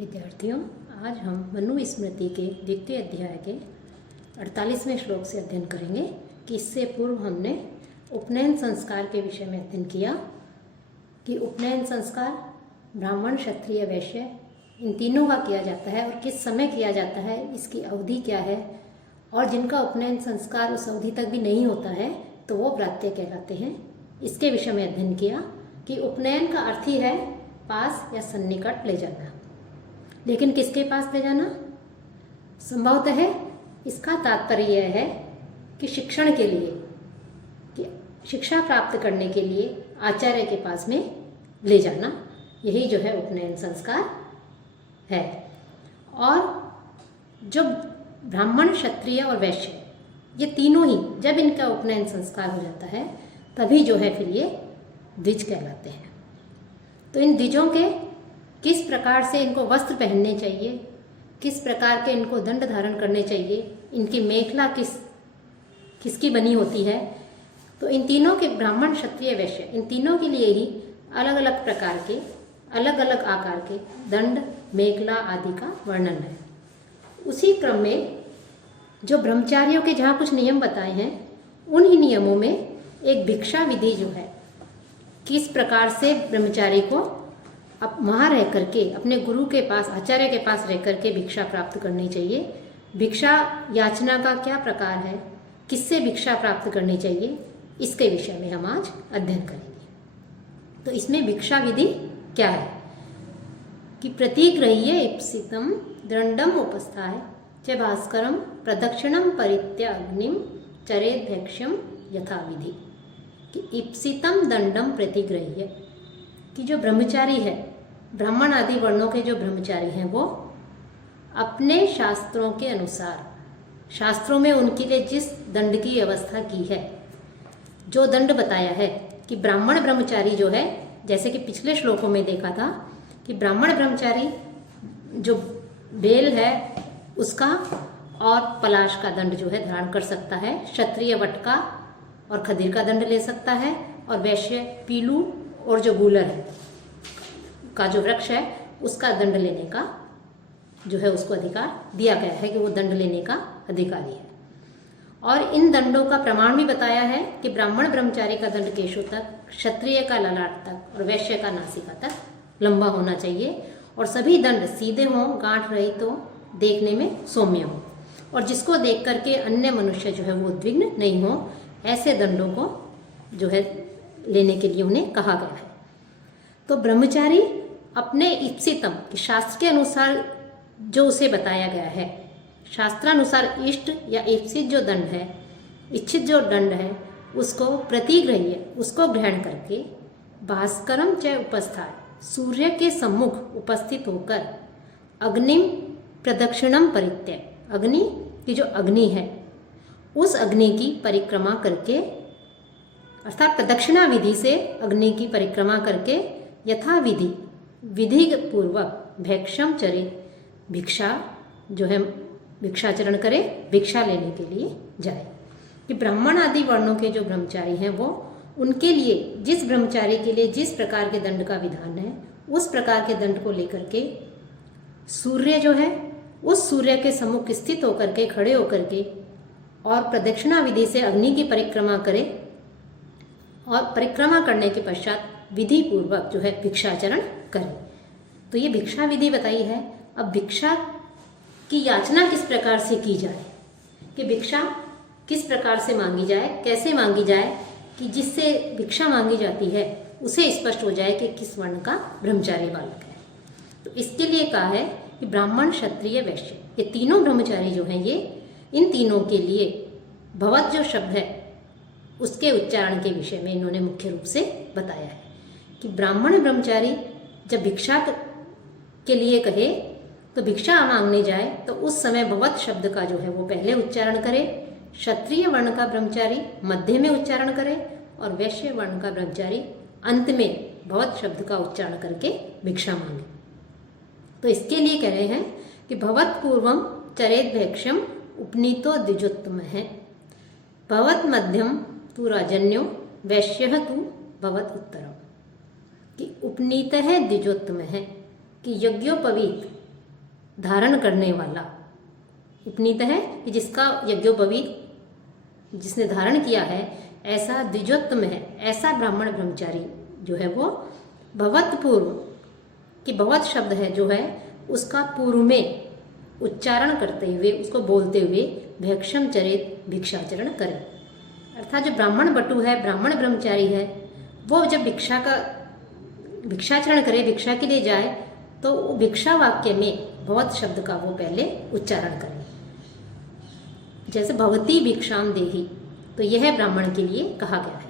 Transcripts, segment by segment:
विद्यार्थियों, आज हम मनु स्मृति के द्वितीय अध्याय के 48वें श्लोक से अध्ययन करेंगे कि इससे पूर्व हमने उपनयन संस्कार के विषय में अध्ययन किया कि उपनयन संस्कार ब्राह्मण, क्षत्रिय, वैश्य इन तीनों का किया जाता है और किस समय किया जाता है, इसकी अवधि क्या है, और जिनका उपनयन संस्कार उस अवधि तक भी नहीं होता है तो वो व्रात्य कहलाते हैं। इसके विषय में अध्ययन किया कि उपनयन का अर्थ ही है पास या सन्निकट ले जाना, लेकिन किसके पास ले जाना? संभवतः है इसका तात्पर्य यह है कि शिक्षण के लिए, कि शिक्षा प्राप्त करने के लिए आचार्य के पास में ले जाना, यही जो है उपनयन संस्कार है। और जो ब्राह्मण, क्षत्रिय और वैश्य ये तीनों ही जब इनका उपनयन संस्कार हो जाता है तभी जो है फिर ये द्विज कहलाते हैं। तो इन द्विजों के किस प्रकार से इनको वस्त्र पहनने चाहिए, किस प्रकार के इनको दंड धारण करने चाहिए, इनकी मेखला किसकी बनी होती है, तो इन तीनों के ब्राह्मण, क्षत्रिय, वैश्य इन तीनों के लिए ही अलग अलग प्रकार के, अलग अलग आकार के दंड, मेखला आदि का वर्णन है। उसी क्रम में जो ब्रह्मचारियों के जहाँ कुछ नियम बताए हैं उन्हीं नियमों में एक भिक्षा विधि जो है, किस प्रकार से ब्रह्मचारी को अब वहाँ रह करके अपने गुरु के पास, आचार्य के पास रह करके भिक्षा प्राप्त करनी चाहिए, भिक्षा याचना का क्या प्रकार है, किससे भिक्षा प्राप्त करनी चाहिए, इसके विषय में हम आज अध्ययन करेंगे। तो इसमें भिक्षा विधि क्या है कि प्रतिगृह्य इप्सितम दंडम उपस्थाय च भास्करम प्रदक्षिणम परित्य अग्निम चरेद भैक्ष्यम यथाविधि। कि इप्सितम दंडम प्रतिगृह्य, कि जो ब्रह्मचारी है, ब्राह्मण आदि वर्णों के जो ब्रह्मचारी हैं वो अपने शास्त्रों के अनुसार, शास्त्रों में उनके लिए जिस दंड की व्यवस्था की है, जो दंड बताया है कि ब्राह्मण ब्रह्मचारी जो है, जैसे कि पिछले श्लोकों में देखा था कि ब्राह्मण ब्रह्मचारी जो बेल है उसका और पलाश का दंड जो है धारण कर सकता है, क्षत्रिय वटका और खदीर का दंड ले सकता है, और वैश्य पीलू और जो गूलर है का जो वृक्ष है उसका दंड लेने का जो है उसको अधिकार दिया गया है कि वो दंड लेने का अधिकारी है। और इन दंडों का प्रमाण भी बताया है कि ब्राह्मण ब्रह्मचारी का दंड केशों तक, क्षत्रिय का ललाट तक और वैश्य का नासिका तक लंबा होना चाहिए, और सभी दंड सीधे हों, गांठ रहित हो, देखने में सौम्य हो, और जिसको देख करके अन्य मनुष्य जो है वो उद्विग्न नहीं हो, ऐसे दंडों को जो है लेने के लिए उन्हें कहा गया है। तो ब्रह्मचारी अपने इप्सितम कि शास्त्र के अनुसार जो उसे बताया गया है, शास्त्रानुसार इष्ट या इप्सित जो दंड है, इच्छित जो दंड है, उसको प्रतिगृह्य, उसको ग्रहण करके भास्करम च उपस्थाय, सूर्य के सम्मुख उपस्थित होकर अग्निम प्रदक्षिणम परित्य, अग्नि की जो अग्नि है उस अग्नि की परिक्रमा करके, अर्थात प्रदक्षिणा विधि से अग्नि की परिक्रमा करके यथा विधि, विधि पूर्वक भैक्ष्यम चरे, भिक्षा जो है भिक्षाचरण करे, भिक्षा लेने के लिए जाए। कि ब्राह्मण आदि वर्णों के जो ब्रह्मचारी हैं वो, उनके लिए जिस ब्रह्मचारी के लिए जिस प्रकार के दंड का विधान है उस प्रकार के दंड को लेकर के सूर्य जो है उस सूर्य के सम्मुख स्थित होकर के, खड़े होकर के, और प्रदक्षिणा विधि से अग्नि की परिक्रमा करे, और परिक्रमा करने के पश्चात विधि पूर्वक जो है भिक्षाचरण करे। तो ये भिक्षा विधि बताई है। अब भिक्षा की याचना किस प्रकार से की जाए, कि भिक्षा किस प्रकार से मांगी जाए, कैसे मांगी जाए, कि जिससे भिक्षा मांगी जाती है उसे स्पष्ट हो जाए कि किस वर्ण का ब्रह्मचारी बालक है। तो इसके लिए कहा है कि ब्राह्मण, क्षत्रिय, वैश्य ये तीनों ब्रह्मचारी जो हैं, ये इन तीनों के लिए भवत जो शब्द है उसके उच्चारण के विषय में इन्होंने मुख्य रूप से बताया है कि ब्राह्मण ब्रह्मचारी जब भिक्षा के लिए कहे तो भिक्षा मांगने जाए तो उस समय भवत शब्द का जो है वो पहले उच्चारण करे, क्षत्रिय वर्ण का ब्रह्मचारी मध्य में उच्चारण करे, और वैश्य वर्ण का ब्रह्मचारी अंत में भवत शब्द का उच्चारण करके भिक्षा मांगे। तो इसके लिए कह रहे हैं कि भवत पूर्वम चरेद भैक्ष्यम उपनीतो द्विजोत्तम है, भवत मध्यम तु राजन्यो वैश्य तु भवत उत्तरम। कि उपनीत है द्विजोत्तम है, कि यज्ञोपवीत धारण करने वाला। उपनीत है कि जिसका यज्ञोपवीत जिसने धारण किया है, ऐसा द्विजोत्तम है, ऐसा ब्राह्मण ब्रह्मचारी जो है वो भवत पूर्व कि भवत शब्द है जो है उसका पूर्व में उच्चारण करते हुए, उसको बोलते हुए भैक्षम चरित भिक्षाचरण करे। अर्थात जो ब्राह्मण बटु है, ब्राह्मण ब्रह्मचारी है, वो जब भिक्षाचरण करे, भिक्षा के लिए जाए, तो भिक्षा वाक्य में भवत शब्द का वो पहले उच्चारण करे। जैसे भवती भिक्षाम देहि, तो यह ब्राह्मण के लिए कहा गया है।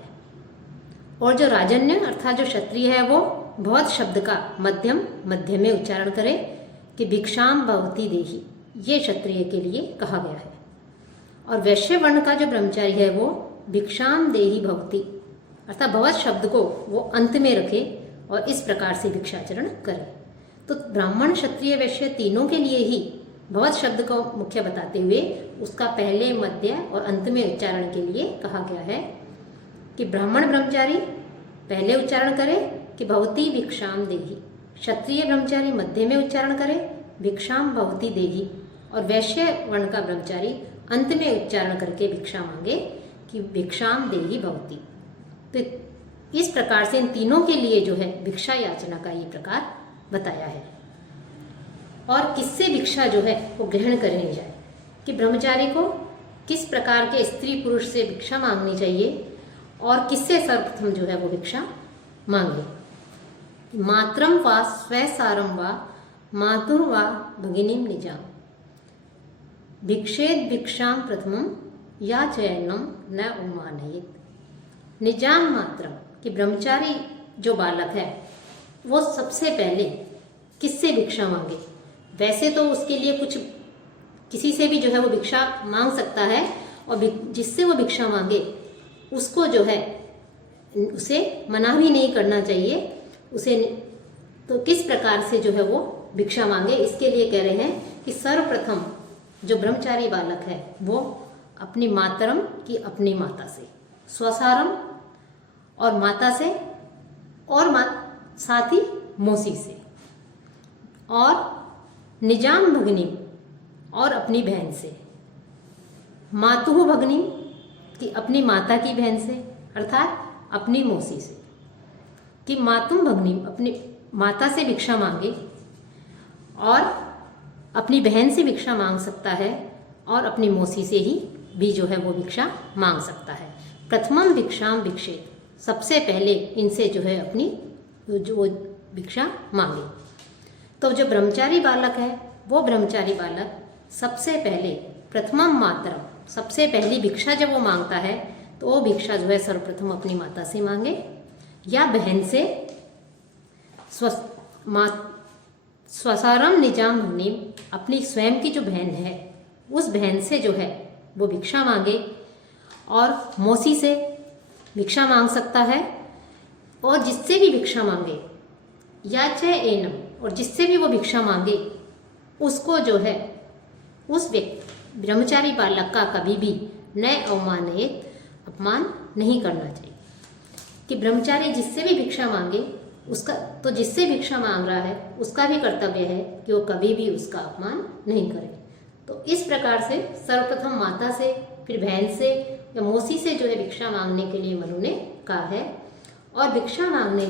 और जो राजन्य अर्थात जो क्षत्रिय है, वो भवत शब्द का मध्य में उच्चारण करे कि भिक्षाम भवती देहि, ये क्षत्रिय के लिए कहा गया है। और वैश्य वर्ण का जो ब्रह्मचारी है, वो भिक्षाम देहि भवती अर्थात भवत शब्द को वो अंत में रखे और इस प्रकार से भिक्षाचरण करे। तो ब्राह्मण क्षत्रिय वैश्य तीनों के लिए ही भवत शब्द को मुख्य बताते हुए उसका पहले, मध्य और अंत में उच्चारण के लिए कहा गया है कि ब्राह्मण ब्रह्मचारी पहले उच्चारण करे कि भवती भिक्षाम देहि, क्षत्रिय ब्रह्मचारी मध्य में उच्चारण करे भिक्षाम भवती देहि, और वैश्य वर्ण का ब्रह्मचारी अंत में उच्चारण करके भिक्षा मांगे कि भिक्षाम देहि भवती। तो इस प्रकार से इन तीनों के लिए जो है भिक्षा याचना का ये प्रकार बताया है। और किससे भिक्षा जो है वो ग्रहण करनी जाए, कि ब्रह्मचारी को किस प्रकार के स्त्री पुरुष से भिक्षा मांगनी चाहिए और किससे सर्वप्रथम जो है वो भिक्षा मांगे। मात्रम वा स्वसारम वा मातुर वा भगिनीम निजाम भिक्षेद भिक्षाम प्रथमम या चयनम न उन्मानयेत। निजाम मात्रम कि ब्रह्मचारी जो बालक है वो सबसे पहले किससे भिक्षा मांगे। वैसे तो उसके लिए कुछ किसी से भी जो है वो भिक्षा मांग सकता है, और जिससे वो भिक्षा मांगे उसको जो है उसे मना भी नहीं करना चाहिए। उसे तो किस प्रकार से जो है वो भिक्षा मांगे, इसके लिए कह रहे हैं कि सर्वप्रथम जो ब्रह्मचारी बालक है वो अपनी मातरम की अपनी माता से, स्वसारम और माता से, और साथ ही मौसी से, और निजाम भगनी और अपनी बहन से, मातुह भगनी कि अपनी माता की बहन से अर्थात अपनी मौसी से, कि मातुम भगनी अपनी माता से भिक्षा मांगे और अपनी बहन से भिक्षा मांग सकता है, और अपनी मौसी से ही भी जो है वो भिक्षा मांग सकता है। प्रथमम भिक्षाम भिक्षेत, सबसे पहले इनसे जो है अपनी जो भिक्षा मांगे। तो जो ब्रह्मचारी बालक है वो ब्रह्मचारी बालक सबसे पहले प्रथमम मातरम, सबसे पहली भिक्षा जब वो मांगता है तो वो भिक्षा जो है सर्वप्रथम अपनी माता से मांगे या बहन से, स्वसारम निजाम भगनी अपनी स्वयं की जो बहन है उस बहन से जो है वो भिक्षा मांगे, और मौसी से भिक्षा मांग सकता है, और जिससे भी भिक्षा मांगे या चाहे एनम, और जिससे भी वो भिक्षा मांगे उसको जो है उस व्यक्ति ब्रह्मचारी बालक का कभी भी न अवमानित, अपमान नहीं करना चाहिए। कि ब्रह्मचारी जिससे भी भिक्षा मांगे उसका, तो जिससे भिक्षा मांग रहा है उसका भी कर्तव्य है कि वो कभी भी उसका अपमान नहीं करे। तो इस प्रकार से सर्वप्रथम माता से, फिर बहन से या मौसी से जो है भिक्षा मांगने के लिए मनु ने कहा है। और भिक्षा मांगने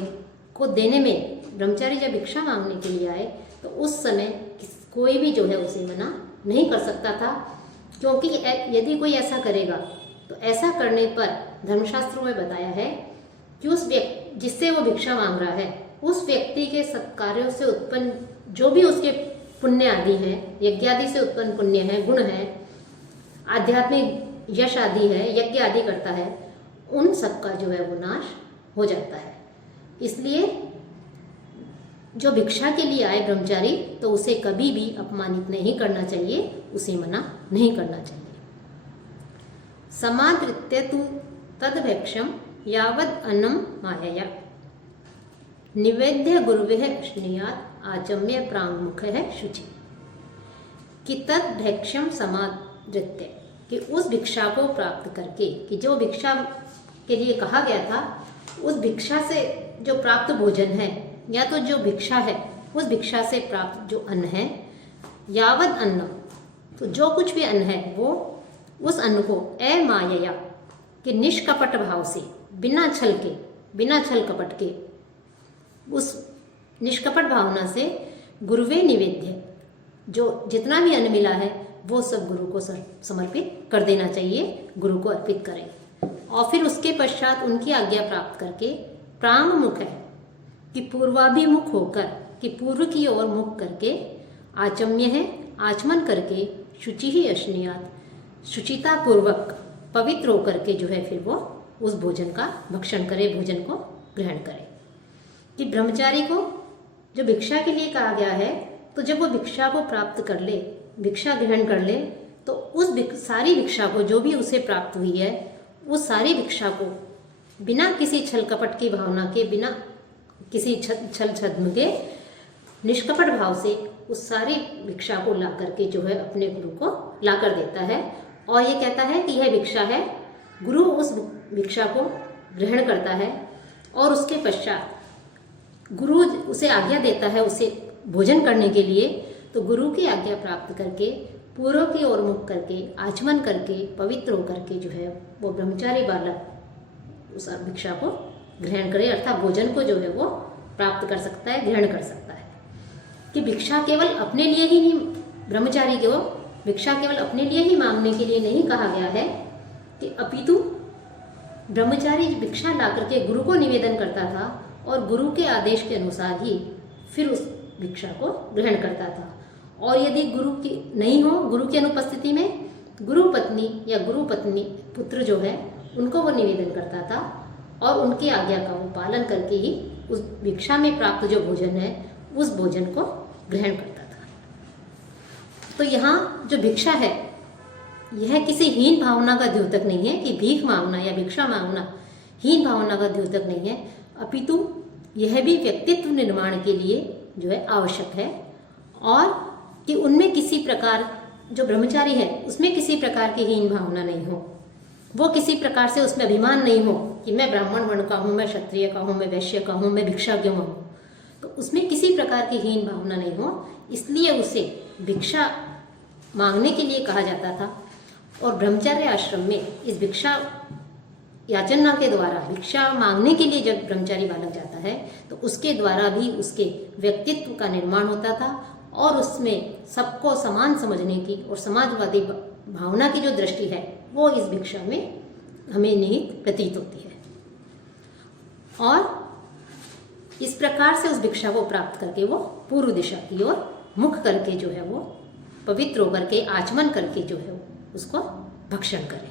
को देने में ब्रह्मचारी जब भिक्षा मांगने के लिए आए तो उस समय कोई भी जो है उसे मना नहीं कर सकता था, क्योंकि यदि कोई ऐसा करेगा तो ऐसा करने पर धर्मशास्त्रों में बताया है कि उस व्यक्ति जिससे वो भिक्षा मांग रहा है उस व्यक्ति के सत्कार्यों से उत्पन्न जो भी उसके पुण्य आदि हैं, यज्ञ आदि से उत्पन्न पुण्य है, गुण है, आध्यात्मिक यश आदि है, यज्ञ आदि करता है, उन सब का जो है वो नाश हो जाता है। इसलिए जो भिक्षा के लिए आए ब्रह्मचारी तो उसे कभी भी अपमानित नहीं करना चाहिए, उसे मना नहीं करना चाहिए। समादृत्य तु तद्भैक्षम यावद अन्नम मायया निवेद्य गुरुवेह अश्नीयात आचम्य प्रांगमुख है शुचि। कि तद्भैक्षम समादृत्य कि उस भिक्षा को प्राप्त करके, कि जो भिक्षा के लिए कहा गया था उस भिक्षा से जो प्राप्त भोजन है या तो जो भिक्षा है उस भिक्षा से प्राप्त जो अन्न है यावद अन्न, तो जो कुछ भी अन्न है वो उस अन्न को अमायया कि निष्कपट भाव से, बिना छल कपट के, उस निष्कपट भावना से गुरुवे निवेद्य, जो जितना भी अन्न मिला है वो सब गुरु को समर्पित कर देना चाहिए, गुरु को अर्पित करें। और फिर उसके पश्चात उनकी आज्ञा प्राप्त करके प्रांगमुख है कि पूर्वाभिमुख होकर, कि पूर्व की ओर मुख करके, आचम्य है आचमन करके, शुचि ही अश्नियात, शुचिता पूर्वक पवित्र होकर के जो है फिर वो उस भोजन का भक्षण करे, भोजन को ग्रहण करे। कि ब्रह्मचारी को जो भिक्षा के लिए कहा गया है, तो जब वो भिक्षा को प्राप्त कर ले, भिक्षा ग्रहण कर ले, तो उस सारी भिक्षा को, जो भी उसे प्राप्त हुई है, उस सारी भिक्षा को बिना किसी छल कपट की भावना के, बिना किसी छल छद्म के, निष्कपट भाव से उस सारी भिक्षा को ला करके जो है अपने गुरु को ला कर देता है। और ये कहता है कि यह भिक्षा है, गुरु उस भिक्षा को ग्रहण करता है और उसके पश्चात गुरु उसे आज्ञा देता है उसे भोजन करने के लिए। तो गुरु की आज्ञा प्राप्त करके पूर्व की ओर मुख करके, आचमन करके, पवित्र होकर के जो है वो ब्रह्मचारी बालक उस भिक्षा को ग्रहण करे, अर्थात भोजन को जो है वो प्राप्त कर सकता है, ग्रहण कर सकता है। कि भिक्षा केवल अपने लिए ही नहीं, ब्रह्मचारी को भिक्षा केवल अपने लिए ही मांगने के लिए नहीं कहा गया है, कि अपितु ब्रह्मचारी भिक्षा ला करके गुरु को निवेदन करता था और गुरु के आदेश के अनुसार ही फिर उस भिक्षा को ग्रहण करता था। और यदि गुरु की नहीं हो, गुरु की अनुपस्थिति में गुरु पत्नी या गुरु पत्नी पुत्र जो है उनको वो निवेदन करता था और उनकी आज्ञा का वो पालन करके ही उस भिक्षा में प्राप्त जो भोजन है उस भोजन को ग्रहण करता था। तो यहाँ जो भिक्षा है यह किसी हीन भावना का द्योतक नहीं है, कि भीख मांगना या भिक्षा मांगना हीन भावना का द्योतक नहीं है, अपितु यह भी व्यक्तित्व निर्माण के लिए जो है आवश्यक है। और कि उनमें किसी प्रकार, जो ब्रह्मचारी है उसमें किसी प्रकार की हीन भावना नहीं हो, वो किसी प्रकार से उसमें अभिमान नहीं हो कि मैं ब्राह्मण वर्ण का हूँ, मैं क्षत्रिय का हूँ, मैं वैश्य का हूँ, मैं भिक्षा क्यों मांगूं, तो उसमें किसी प्रकार की हीन भावना नहीं हो, इसलिए उसे भिक्षा मांगने के लिए कहा जाता था। और ब्रह्मचर्य आश्रम में इस भिक्षा याचना के द्वारा, भिक्षा मांगने के लिए जब ब्रह्मचारी बालक जाता है तो उसके द्वारा भी उसके व्यक्तित्व का निर्माण होता था और उसमें सबको समान समझने की और समाजवादी भावना की जो दृष्टि है वो इस भिक्षा में हमें निहित प्रतीत होती है। और इस प्रकार से उस भिक्षा को प्राप्त करके वो पूर्व दिशा की ओर मुख करके जो है वो पवित्र होकर के, आचमन करके जो है उसको भक्षण करें।